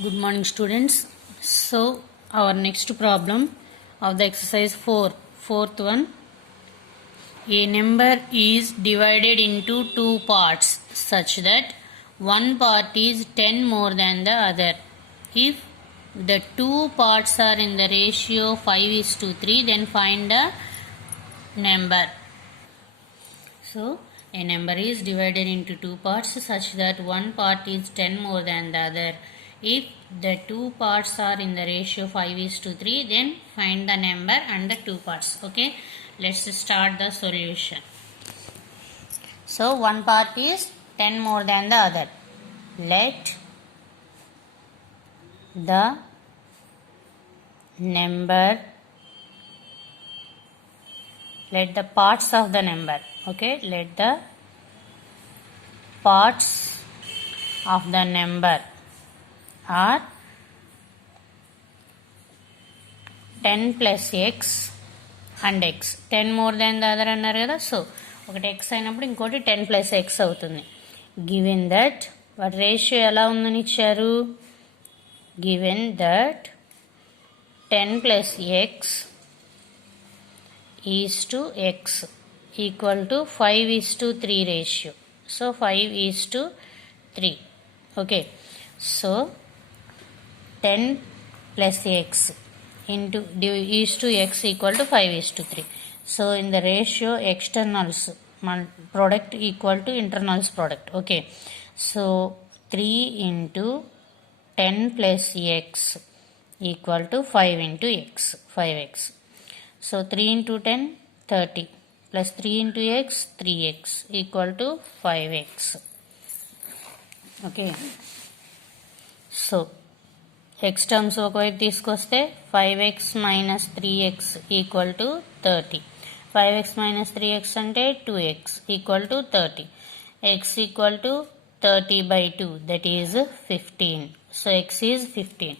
Good morning, students. So, our next problem of the exercise 4, fourth one. A number is divided into two parts such that one part is 10 more than the other. If the two parts are in the ratio 5:3, then find the number. So, a number is divided into two parts such that one part is 10 more than the other. If the two parts are in the ratio 5:3, then find the number and the two parts. Okay, let's start the solution. So, one part is 10 more than the other. Let the number, let the parts of the number, okay, let the parts of the number are 10 plus x and x. 10 more than the other అన్నారు కదా. సో ఒకటి x అయినప్పుడు ఇంకోటి 10 plus x అవుతుంది. Given that వాటి రేషియో ఎలా ఉందని ఇచ్చారు. Given that 10 plus x is to x equal to 5:3 ratio. So 5:3. Okay. So 10 plus x into is to x equal to 5:3. So in the ratio externals product equal to internals product. Okay. So 3 into 10 plus x equal to 5 into x, 5x. So 3 into 10, 30 plus 3 into x, 3x equal to 5x. Okay. So x terms ఒకవైపు తీసుకొస్తే 5x minus 3x equal to 30. 5x minus 3x అంటే 2x equal to 30. x equal to 30 by 2, that is 15. So x is 15.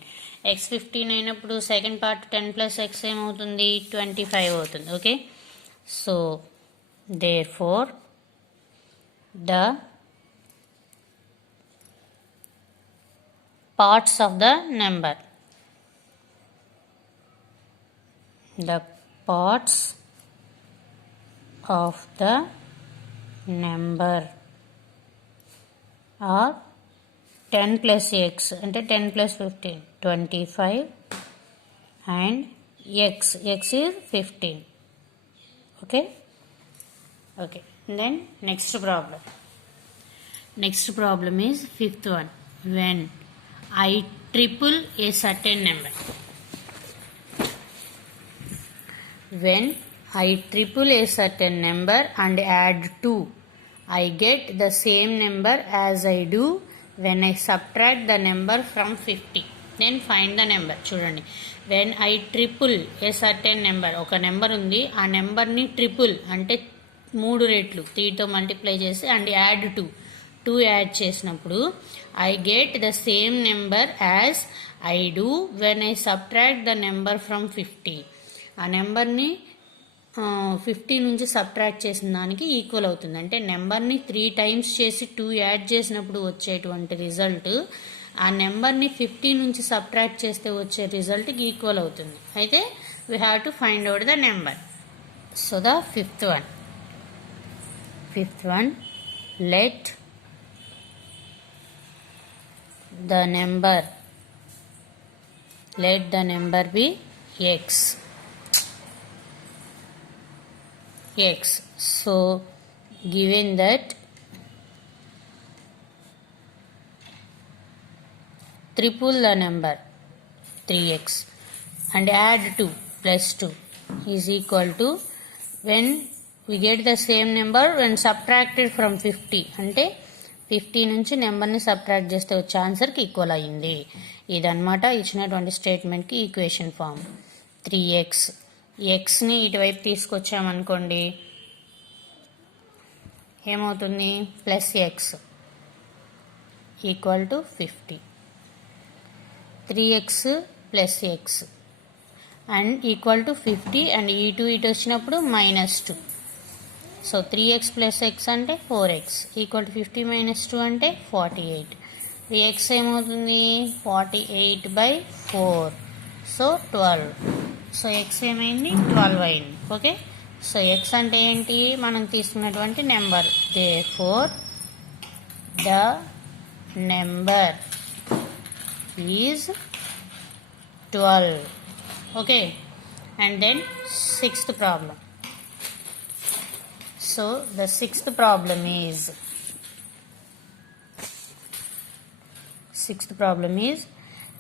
x 15 అయినప్పుడు second part 10 plus x ఏమవుతుంది, 25 అవుతుంది. Okay. So therefore the parts of the number, the parts of the number are 10 plus x అంటే 10 plus 15, 25 and x is 15. Okay. Okay. Then next problem is fifth one. When I triple a certain number. When I triple a certain number and add 2, I get the same number as I do when I subtract the number from 50. Then find the number. చూడండి, when I triple a certain number, ఒక నెంబర్ ఉంది, ఆ నెంబర్ని ట్రిపుల్ అంటే 3 రెట్లు 3తో మల్టిప్లై చేసి and add 2 యాడ్ చేసినప్పుడు I get the same number as I do when I subtract the number from 50. ఆ నెంబర్ని 50 నుంచి సబ్ట్రాక్ట్ చేసిన దానికి ఈక్వల్ అవుతుంది. అంటే నెంబర్ని 3 times చేసి 2 యాడ్ చేసినప్పుడు వచ్చేటువంటి రిజల్ట్ ఆ నెంబర్ని 50 నుంచి సబ్ట్రాక్ట్ చేస్తే వచ్చే రిజల్ట్కి ఈక్వల్ అవుతుంది. అయితే we have to find out the number. So the fifth one let the number be x. So given that triple the number 3x and add 2 plus 2 is equal to, when we get the same number when subtracted from 50 అంటే 50 నుంచి నెంబర్ని సబ్ట్రాక్ట్ చేస్తే వచ్చే ఆన్సర్కి ఈక్వల్ అయ్యింది. ఇదన్నమాట ఇచ్చినటువంటి స్టేట్మెంట్కి ఈక్వేషన్ ఫామ్. 3x, ఎక్స్ని ఇటువైపు తీసుకొచ్చామనుకోండి ఏమవుతుంది, plus X equal to 50. 3x plus X and equal to 50 అండ్ ఇటు వచ్చినప్పుడు -2. సో 3x plus x అంటే 4x ఈక్వల్ టు 50 minus 2 అంటే 48. x ఏమవుతుంది 48/4, సో 12. సో x ఏమైంది 12 అయింది. ఓకే, సో x అంటే ఏంటి, మనం తీసుకున్నటువంటి number. therefore the number is 12. okay, and then sixth problem. So the sixth problem is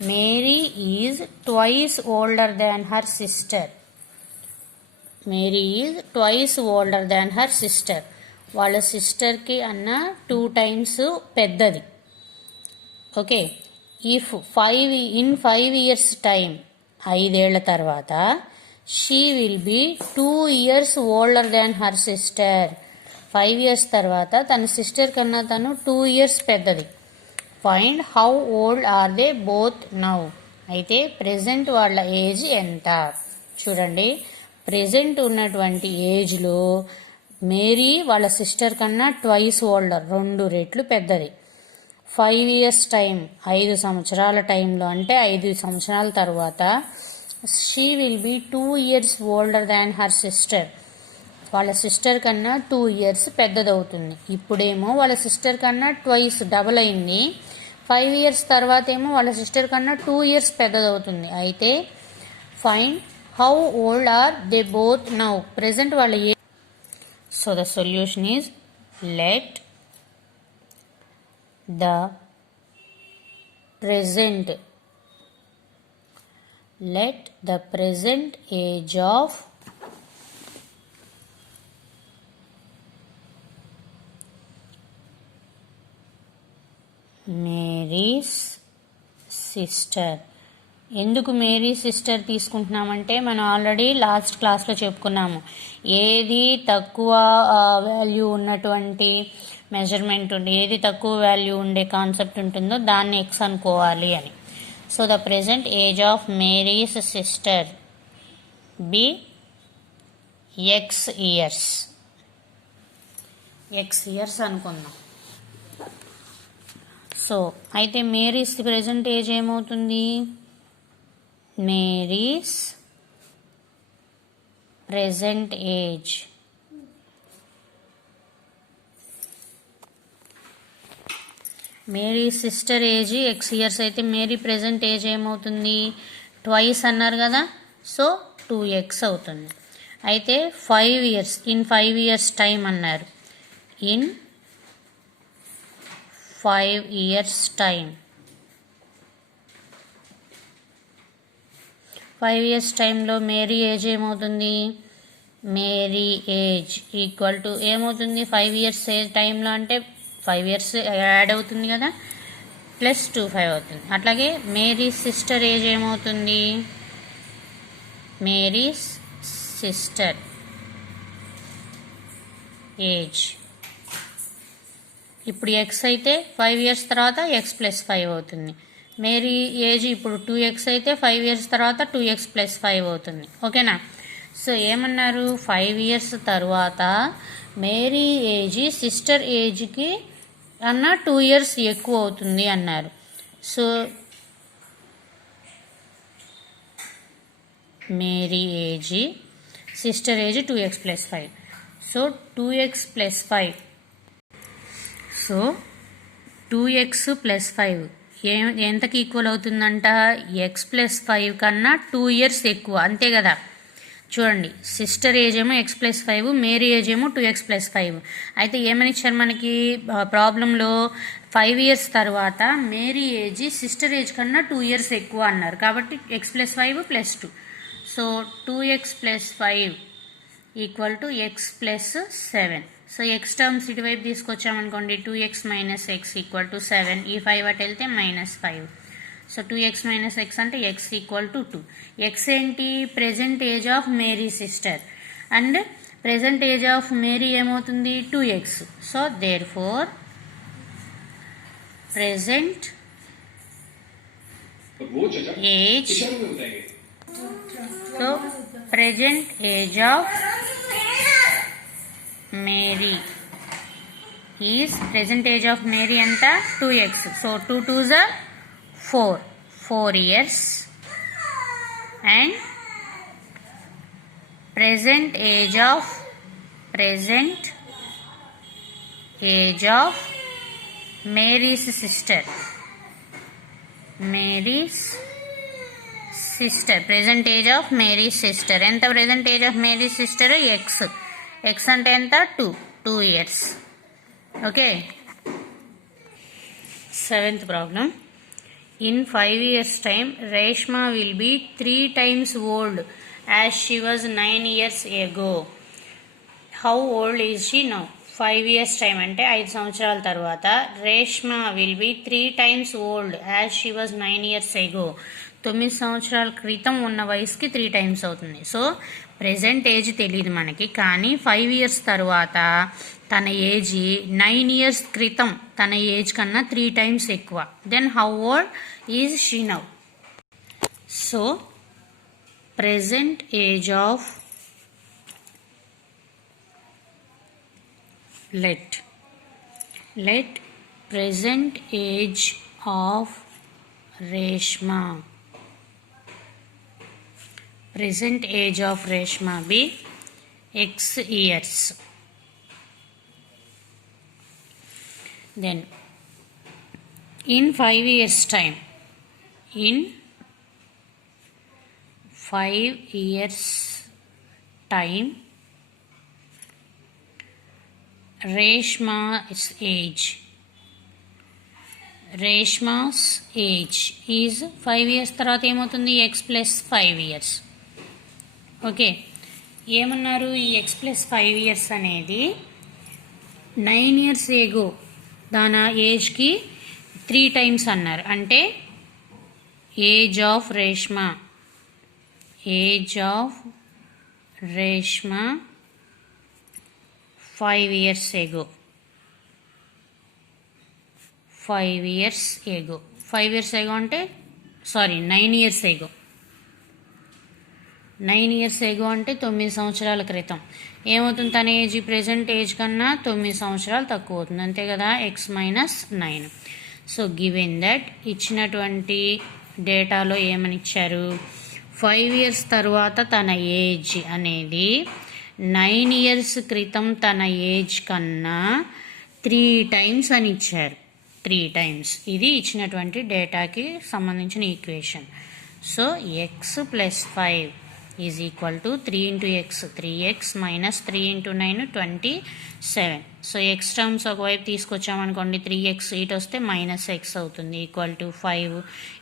Mary is twice older than her sister. Mary is twice older than her sister. వాళ్ళ సిస్టర్కి అన్న 2 times పెద్దది. Okay, if 5 years time, 5 ఏళ్ల తర్వాత, she will be 2 years older than her sister. 5 years తర్వాత తన సిస్టర్ కన్నా తను 2 years పెద్దది. Find how old are they both now. అయితే ప్రెజెంట్ వాళ్ళ ఏజ్ ఎంత. చూడండి, ప్రెజెంట్ ఉన్నటువంటి ఏజ్లో మేరీ వాళ్ళ సిస్టర్ కన్నా ట్వైస్ ఓల్డర్, 2 రెట్లు పెద్దది. 5 years టైం, 5 సంవత్సరాల టైంలో, అంటే 5 సంవత్సరాల తర్వాత she will be 2 years older than her sister. వాళ్ళ సిస్టర్ కన్నా 2 years పెద్దదవుతుంది. ఇప్పుడేమో వాళ్ళ సిస్టర్ కన్నా ట్వైస్ డబల్ అయింది. 5 years తర్వాత ఏమో వాళ్ళ సిస్టర్ కన్నా 2 years పెద్దదవుతుంది. అయితే find how old are they both now. Present వాళ్ళ ఏ. So the solution is let the present age of Mary's sister. ఎందుకు మేరీ సిస్టర్ తీసుకుంటున్నామంటే మనం ఆల్రెడీ లాస్ట్ క్లాస్లో చెప్పుకున్నాము, ఏది తక్కువ వాల్యూ ఉన్నటువంటి మెజర్మెంట్ ఉండి, ఏది తక్కువ వాల్యూ ఉండే కాన్సెప్ట్ ఉంటుందో దాన్ని ఎక్స్ అనుకోవాలి అని. So the present age of Mary's sister be x years అనుకుందాం. సో అయితే మేరీస్ ప్రెజెంట్ ఏజ్ ఏమవుతుంది, Mary's present age Mary sister age x years అయితే మేరీ ప్రెజెంట్ ఏజ్ ఏమవుతుంది, ట్వైస్ అన్నారు కదా, సో 2x అవుతుంది. అయితే 5 years, ఇన్ 5 years టైం అన్నారు. ఇన్ 5 years టైం, 5 years టైంలో మేరీ ఏజ్ ఏమవుతుంది, మేరీ ఏజ్ ఈక్వల్ టు ఏమవుతుంది, 5 years టైంలో అంటే 5 years యాడ్ అవుతుంది కదా, ప్లస్ 25 అవుతుంది. అట్లాగే మేరీ సిస్టర్ ఏజ్ ఏమవుతుంది, మేరీ సిస్టర్ ఏజ్ ఇప్పుడు ఎక్స్ అయితే 5 years తర్వాత ఎక్స్ ప్లస్ 5 అవుతుంది. మేరీ ఏజ్ ఇప్పుడు 2x అయితే 5 years తర్వాత 2x ప్లస్ 5 అవుతుంది. ఓకేనా. సో ఏమన్నారు, 5 years తర్వాత మేరీ ఏజ్ సిస్టర్ ఏజ్కి అన్న 2 years ఎక్కువ అవుతుంది అన్నారు. So Mary age sister age 2x plus 5. So 2x plus 5, so 2x plus 5 ఎంతకి ఈక్వల్ అవుతుందంట, ఎక్స్ ప్లస్ 5 కన్నా 2 years ఎక్కువ, అంతే కదా. చూడండి, సిస్టర్ ఏజ్ ఏమో ఎక్స్ ప్లస్ 5, మేరీ ఏజ్ ఏమో 2x ప్లస్ 5. అయితే ఏమని ఇచ్చారు మనకి ప్రాబ్లంలో, 5 years తర్వాత మేరీ ఏజ్ సిస్టర్ ఏజ్ కన్నా 2 years ఎక్కువ అన్నారు. కాబట్టి x plus 5 plus 2, so 2x plus 5 equal to x plus 7. So x terms ఇటువైపు తీసుకొచ్చామనుకోండి, 2x minus x equal to 7. ఈ 5 అటు వెళ్తే -5. సో 2x మైనస్ ఎక్స్ అంటే ఎక్స్ ఈక్వల్ టు 2. ఎక్స్ ఏంటి, present age of Mary sister, and present age of Mary ఏమవుతుంది 2x. So therefore present age, so present age of Mary is present age of Mary ఎంత 2x. So 2 2s are 4 years. And present age of Mary's sister. Present age of Mary's sister. ఎంత present age of Mary's sister? x అంటే ఎంత 2 years. Okay. 7th problem. In 5 years time, Reshma will be 3 times old as she was 9 years ago. How old is she now? 5 years time అంటే 5 సంవత్సరాల తర్వాత Reshma will be 3 times old as she was 9 years ago. 9 సంవత్సరాల క్రితం ఉన్న వయసుకి 3 times అవుతుంది. So present age తెలియదు మనకి, కానీ 5 years తర్వాత తన ఏజ్ 9 years క్రితం తన ఏజ్ కన్నా 3 times ఎక్కువ. Then how old is she now? So present age of let present age of Reshma be x years. Then in 5 years time, Reshma's age is 5 years తర్వాత ఏమవుతుంది? x plus 5 years. ఓకే, ఏమన్నారు? ఈ x plus 5 years అనేది 9 years ago దాని ఏజ్కి 3 times అన్నారు. అంటే age of Reshma 5 years ago. 5 years ago అంటే 9 years ago. 9 years ago అంటే 9 సంవత్సరాల క్రితం. ఏమవుతుంది? తన ఏజ్ ప్రెజెంట్ ఏజ్ కన్నా 9 సంవత్సరాలు తక్కువ అవుతుంది, అంతే కదా? x minus 9. So given that ఇచ్చినటువంటి డేటాలో ఏమని ఇచ్చారు? 5 years తర్వాత తన ఏజ్ అనేది 9 years క్రితం తన ఏజ్ కన్నా 3 times అని ఇచ్చారు. 3 times. ఇది ఇచ్చినటువంటి డేటాకి సంబంధించిన equation. So x plus 5 is equal to 3 into x, 3x minus 3 into 9 27. సో x టర్మ్స్ ఒకవైపు తీసుకొచ్చామనుకోండి, 3x ఇటు వస్తే మైనస్ x అవుతుంది, ఈక్వల్ టు 5.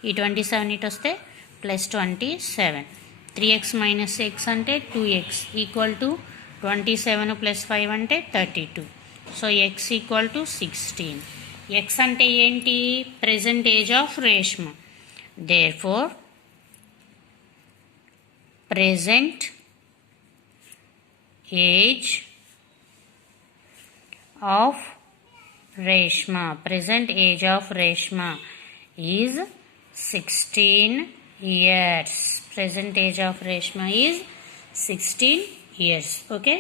ఈ 27 ఇటు వస్తే ప్లస్ 27. 3x minus x అంటే 2x ఈక్వల్ టు 27 plus 5 అంటే 32. So x equal to 16. x అంటే ఏంటి? Present age of Reshma. Therefore present age of Reshma ఈజ్ 16 years. Present age of Reshma is 16 years. Okay.